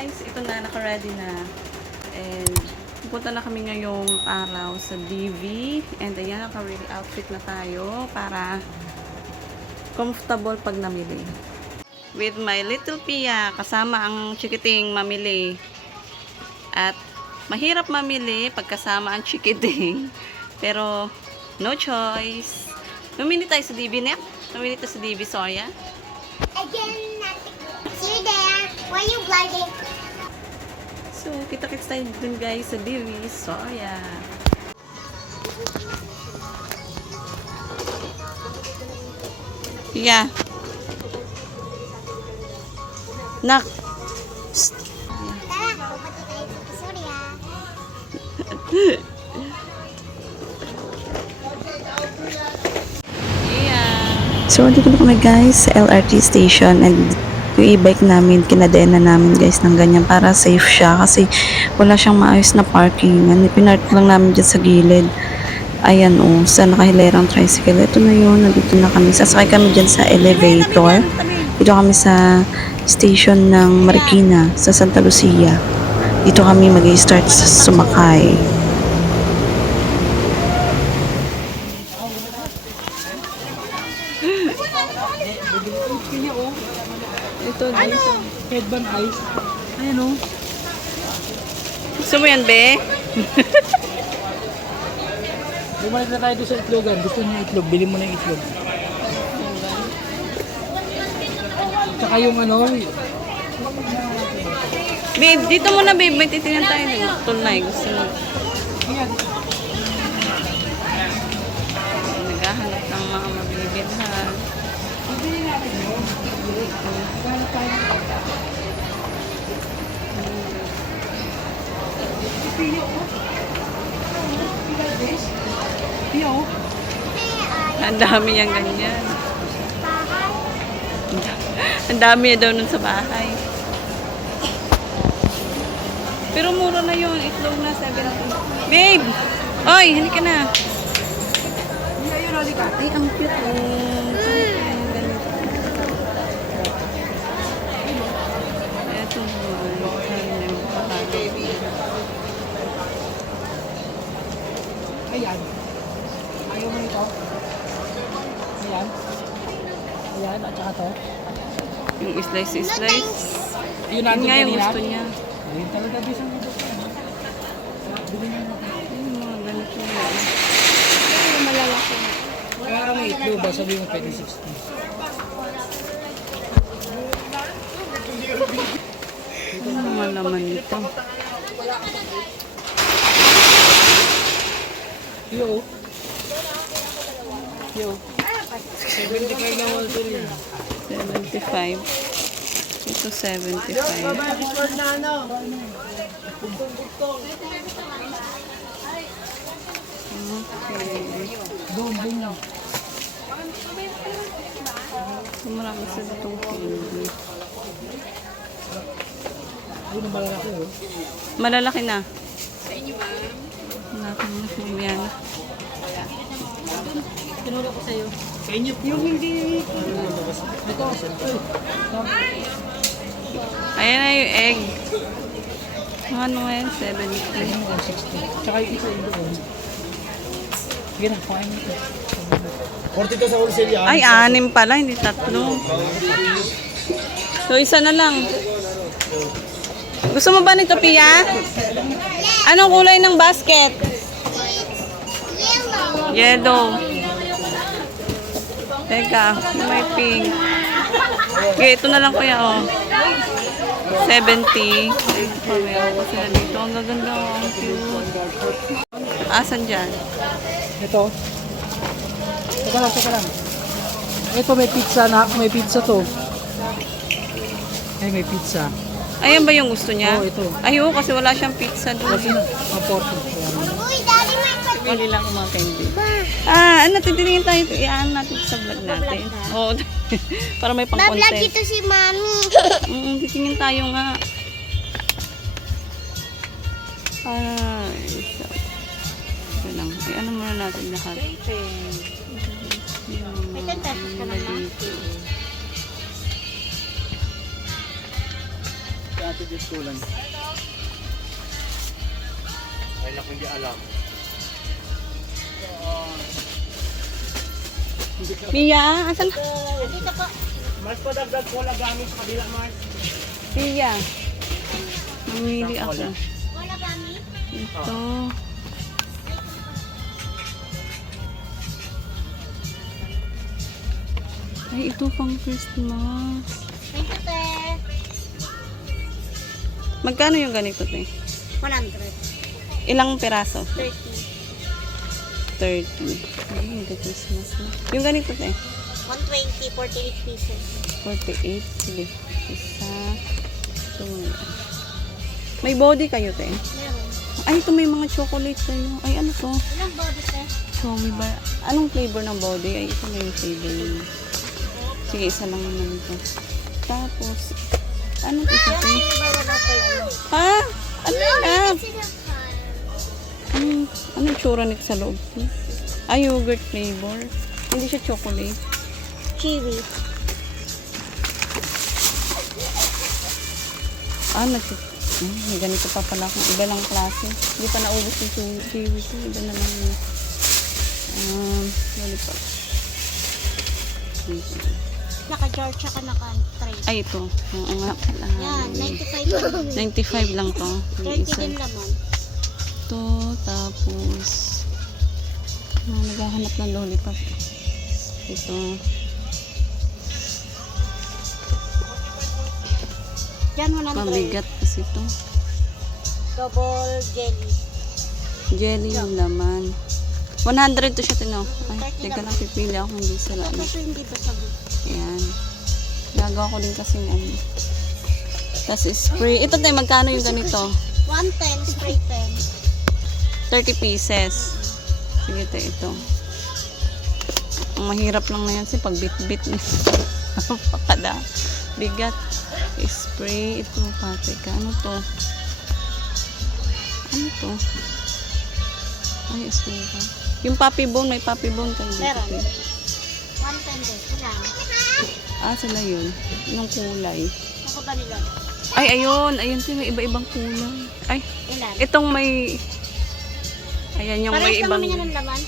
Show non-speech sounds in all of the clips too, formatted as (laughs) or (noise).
guys, ito na, naka-ready na. And, pupunta na kami ngayong araw sa DV. And ayan, naka-ready outfit na tayo para comfortable pag namili. With my little Pia, kasama ang chikiting mamili. At mahirap mamili pagkasama ang chikiting. (laughs) Pero, no choice. Mamili tayo sa DV, Nek. Mamili tayo sa DV, Soya. Again, Why you vlogging? So, kita-kits tayo dun guys sa DV, Soya. Yeah. Nak. Tara, pupunta tayo sa Pisuria. (laughs) Yeah. So, dito na kami guys sa LRT station and yung e-bike namin, kinadena namin guys ng ganyan para safe siya kasi wala siyang maayos na parking. Ano, pinark lang namin dyan sa gilid. Ayan o, sa nakahilerang tricycle. Ito na yun, nandito na kami. Sasakay kami dyan sa elevator. Dito kami sa station ng Marikina sa Santa Lucia. Dito kami mag start sumakay. Ito guys. Headband eyes. Ayan o. Gusto mo yan, be? Bumalik na tayo doon sa itlogan. Gusto niya itlog. Bili mo na yung itlog. Tsaka yung ano, Babe, dito muna babe. May titingnan tayo. Tulay. Gusto mo. Ang dami niyang ganyan. Ang dami daw nun sa bahay. Pero mura na yun. Itlog na 70. Babe! Oy, hindi ka na. Ay, ang cute. Oh. Ganito. Eto ayan. Ayaw mo ito. Ayan. Ayan, at saka to. Yung slice, slice. Yun Yun nandun nga yung gusto niya. Ayun talaga, bisan mo ito. Bili mo na. Yung mga ganito. Kaya may itlog ba? Sabi mo pwede 60. Ano naman naman ito? Yo. Yo. 75 na yun. 75. Ito 75. Okay. Malalaki oh. Malalaki na. Sa inyo ba? Malaki na po yan. Tinuro ko sa'yo. Sa inyo. Yung hindi. Ito. Ay. Ayan na yung egg. Ano yan? 70. 60. Tsaka yung isa yung doon. Sige na, kuhain mo ito. 42 sa wholesale yan. Ay, anim pala, hindi tatlo. So, isa na lang. Gusto mo ba nito, Pia? Anong kulay ng basket? Yellow. Teka, may pink. Okay, ito na lang kuya, oh. 70. Ay, pareho ko sila dito. Ang gaganda, oh. Ang cute. Asan dyan? Ito. Teka lang, teka lang. Ito may pizza na, may pizza to. Ay, may pizza. Ayan ba yung gusto niya? Oo, ito. Ay, oo, kasi wala siyang pizza doon. Kasi na, ang portion. Ayan. Uy, daddy, may pag... Pili lang ang mga candy. Ah, ano, titingin tayo. Iaan natin sa vlog natin. Oo, (laughs) para may Bablog pang-content. ito si mami. Mm, titingin tayo nga. Ah, isa. Ito lang. Ay, ano muna natin lahat. Mga ano dito. Si ate Jess Kulan. Ay, naku, hindi alam. Mia, asan? Dito po. Mas padagdag ko lang gamit sa kabila, Mars. Mia. Mamili ako. Wala kami. Ito. Ay, ito pang Christmas. Thank you, te. Magkano yung ganito, te? 100. Ilang peraso? 30. 30. Ay, Christmas na. Yung ganito, te? 120, 48 pieces. 48. Sige. Isa. Ito. May body kayo, te? Meron. Ay, ito may mga chocolate kayo. Ay, ano to? Ilang body, te? Chomi bar. Anong flavor ng body? Ay, ito na yung flavor niya. Sige, isa lang naman ito. Tapos, anong isa Yung to? flavor wala tayo. Ha? Ano yan? Pan. Anong, tsura nito sa loob? Ay, yogurt flavor. Hindi siya chocolate. Kiwi. Ah, nag Hmm, ganito pa pala kung iba lang klase. Hindi pa naubos yung kiwi, ko. Iba na lang yun. Um, lollipop. Naka-jar tsaka naka-tray. Ay, ito. Oo nga pala. Yan, 95 lang. 95 lang to. Yung 30 isa. din laman. Ito, tapos ah, naghahanap ng lollipop. Ito. Yan, 100. Pabigat kasi ito. Double jelly. Jelly yung laman. 100 to siya tino. Ay, 30 teka lang. pipili ako hindi sila. Ano. Ayan. Gagawa ko din kasi ano. Tapos spray. Ito tayo, magkano yung ganito? 110, spray pen. 30 pieces. Sige ito. Ang mahirap lang na yan si pag bit-bit na. (laughs) Napakada. Bigat. Spray. Ito, pate ka. Ano to? Ano to? Ay, spray ka. Yung puppy bone, may puppy bone kang dito. Meron. te. 110 din. Ilan? Ah, sila yun. Yung kulay. Ako ba nila? Ay, ayun. Ayun, may iba-ibang kulay. Ay, Ilan? itong may... Ayan, yung may Parehas lang ibang... naman yan ang laman.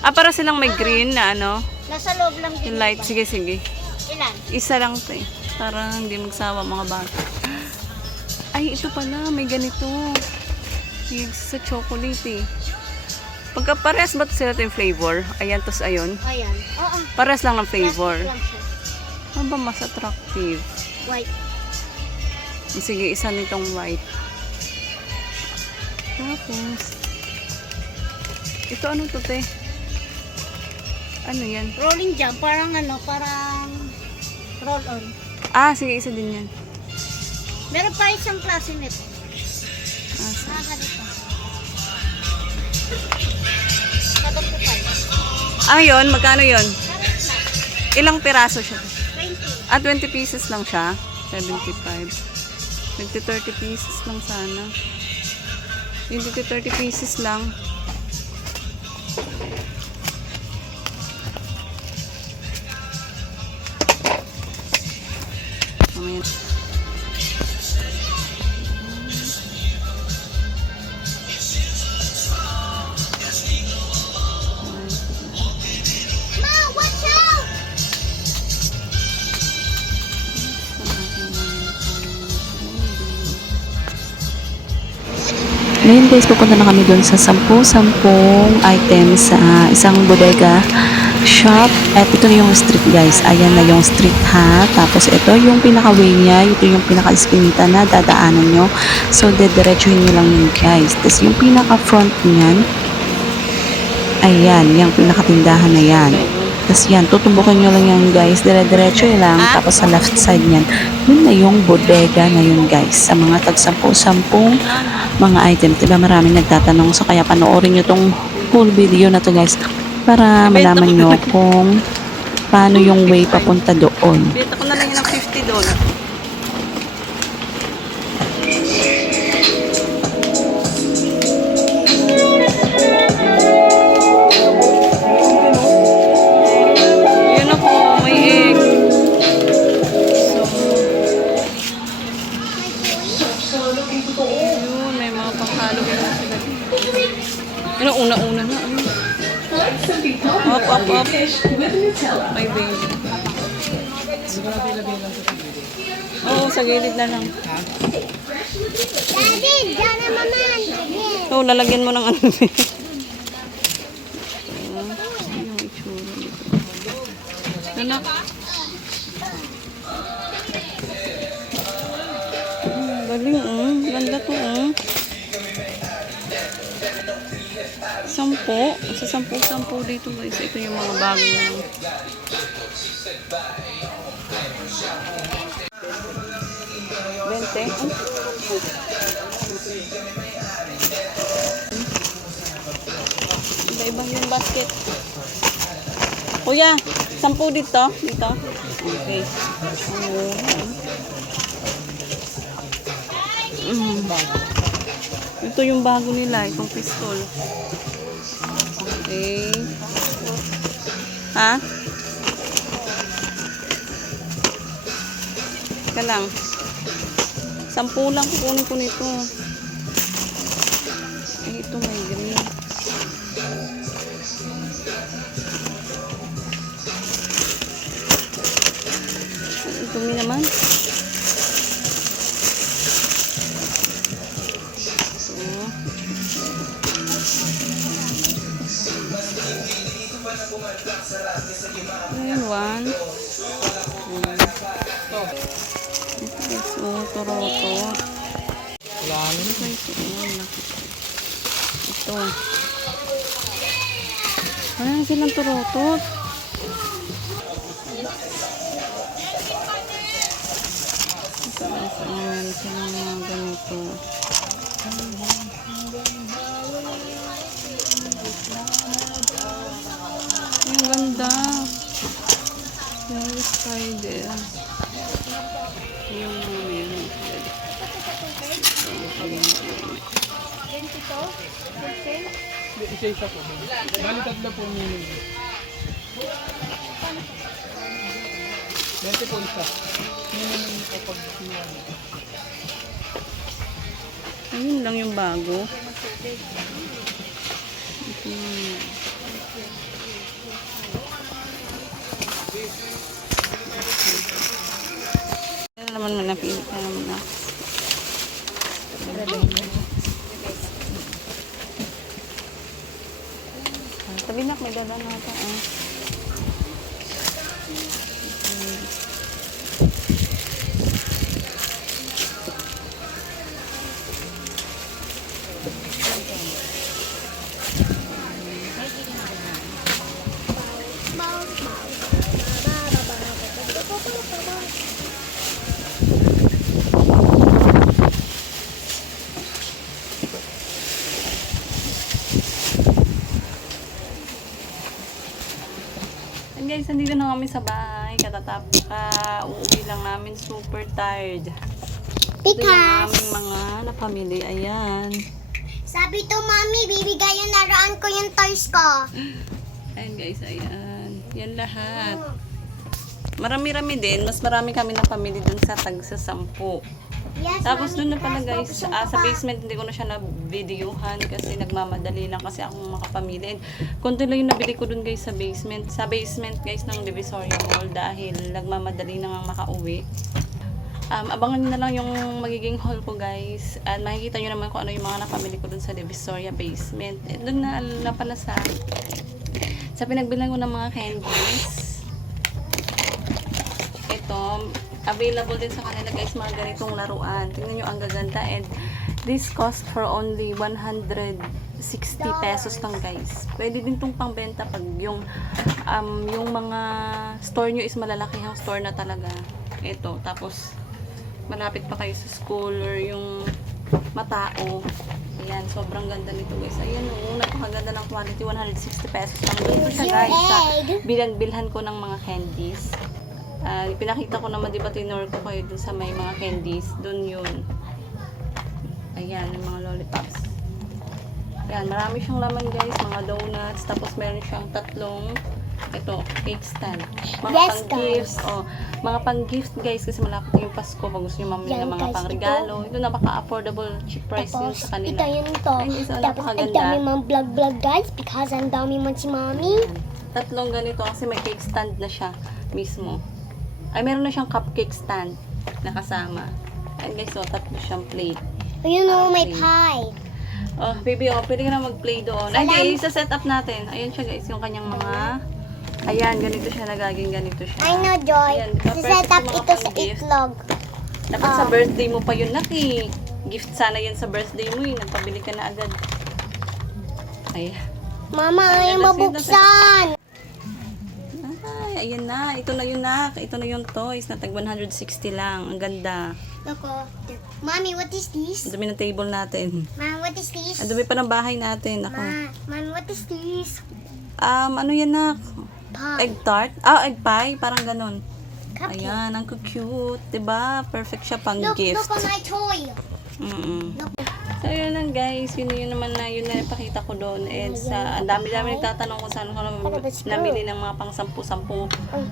Ah, para silang may green na ano. Nasa loob lang din. Yung light. iba. Sige, sige. Ilan? Isa lang to eh. Para hindi magsawa mga bata. Ay, ito pala. May ganito. Yung sa chocolate eh. Pagka pares ba sila ito yung flavor? Ayan, tos ayun. Ayan. Oo. Pares lang ng flavor. Plastic lang siya. Ano ba mas attractive? White. Sige, isa nitong white. Tapos, ito ano to te? Ano yan? Rolling jam. Parang ano, parang roll on. Ah, sige, isa din yan. Meron pa isang klase nito. Ah, sige. Mga ganito. 75. ah yun, magkano yun? Ilang piraso siya? 20. Ah, 20 pieces lang siya. 75. 20-30 pieces lang sana. 20-30 pieces lang. Thank you. Ngayon guys, pupunta na kami doon sa 10-10 items sa isang bodega shop. At ito na yung street guys. Ayan na yung street ha. Tapos ito yung pinaka-way niya. Ito yung pinaka-iskinita na dadaanan nyo. So, dediretsuhin nyo lang yun guys. Tapos yung pinaka-front niyan, ayan, yung pinaka-tindahan na yan. Tapos yan, tutubukan nyo lang yan guys. Dire-diretso lang. Tapos sa left side niyan, yun na yung bodega na yun guys. Sa mga tag-sampu-sampung mga items. Diba maraming nagtatanong. So kaya panoorin nyo tong whole video na to guys. Para malaman nyo kung paano yung way papunta doon. Bita ko na lang yun ng 50 doon. Na lang. Daddy, dyan na. Again. So, lalagyan mo ng ano. (laughs) Anak. Hmm, Galing, oh. Ganda to, oh. Sampo. Sa sampu-sampu dito, guys. Ito yung mga bago. Bente. Iba-iba yung basket. Kuya, sampu dito. Dito. Okay. Mm. Ito yung bago nila, itong pistol. Okay. Ha? Teka lang. Sampu lang kukunin ko nito. Wala na silang oh, meron silang mga ganito. Ang ganda. Very spider. Ito yung mga meron sila. Isa-isa po. Bali tatlo po minimum. 20 po isa. Minimum kapag sinali. Ayun lang yung bago. Yung- Kaya naman mo napili ka naman na. Tabi na, may dala na ito. Ah. Guys, nandito na kami sa bahay. Katatap ka, uuwi lang namin. Super tired. Ito yung Because, aming mga napamili. Ayan. sabi to mami, bibigay yung laruan ko yung toys ko. Ayan guys, ayan. Yan lahat. Marami-rami din. Mas marami kami napamili dun sa tag sa sampu. Yes, Tapos dun na pala guys, ah, sa basement hindi ko na siya na-videohan kasi nagmamadali lang kasi akong makapamili. And konti lang yung nabili ko dun guys sa basement. Sa basement guys ng Divisoria Mall dahil nagmamadali na nga makauwi. Um, abangan nyo na lang yung magiging haul ko guys. At makikita nyo naman kung ano yung mga napamili ko dun sa Divisoria basement. Eh, dun na, na pala sa sa pinagbilan ko ng mga candies. Ito, available din sa kanila guys mga ganitong laruan. Tingnan nyo ang gaganda and this cost for only 160 pesos lang guys. Pwede din tong pangbenta pag yung um, yung mga store nyo is malalaki ang store na talaga. Ito, tapos malapit pa kayo sa school or yung matao. Ayan, sobrang ganda nito guys. Ayan, oh, napakaganda ng quality. 160 pesos lang. Ko siya guys sa egg. bilan-bilhan ko ng mga candies. Ah, pinakita ko naman, di ba, tinor ko kayo dun sa may mga candies. Doon yun. Ayan, yung mga lollipops. Ayan, marami siyang laman guys. Mga donuts. Tapos meron siyang tatlong Ito, cake stand. Mga Yes, pang-gifts. Oh, mga pang-gift guys kasi malapit yung Pasko. Pag gusto nyo mamili ng mga pang-regalo. Ito, napaka-affordable. Cheap price yun Tapos, sa kanila. ito yun to. Ay, isa, Tapos, ang dami mong vlog-vlog guys because ang dami mo si mommy. Tatlong ganito kasi may cake stand na siya mismo. Ay, meron na siyang cupcake stand na kasama. Ayan guys, oh, tatlo siyang plate. Ayun o, may Okay. pie. Oh, baby, oh, pwede ka na mag-play doon. Ay, guys, sa set up natin. Ayan siya guys, yung kanyang mga... Ayan, ganito siya, nagaging ganito siya. I know, Joy. Ayan? Sa setup ito sa itlog. Dapat Ah. sa birthday mo pa yun, Naki. Gift sana yun sa birthday mo, eh. Nagpabili ka na agad. Ayan. Mama, ayaw mabuksan. Ay, ayan na. Ito na yun na. Ito na yung toys na tag 160 lang. Ang ganda. Ako. Mommy, what is this? Ang dumi ng table natin. Mom, what is this? Ang dumi pa ng bahay natin. Ako. Ma, Mom, what is this? Um, ano yan na? Pie. Egg tart? Ah, egg pie. Parang ganun. Cupcake. Ayan, ang cute. 'di ba Perfect siya pang Look, gift. look on my toy. Mm-mm. Look. So, yun lang guys. Yun yun naman na yun na ipakita ko doon. And sa, ang dami-dami nagtatanong kung saan ko na namili ng mga pang sampu-sampu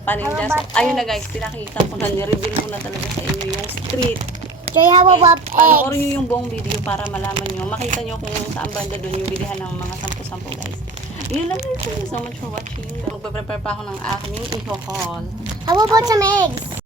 panindas. Ayun na guys, pinakita ko na, nireveal ko na talaga sa inyo yung street. Joy, how about panoorin eggs? nyo yung buong video para malaman nyo. Makita nyo kung saan banda doon yung bilihan ng mga sampu-sampu guys. Yun lang guys. Thank you so much for watching. Magpe-prepare pa ako ng aking iho-haul. How about some eggs?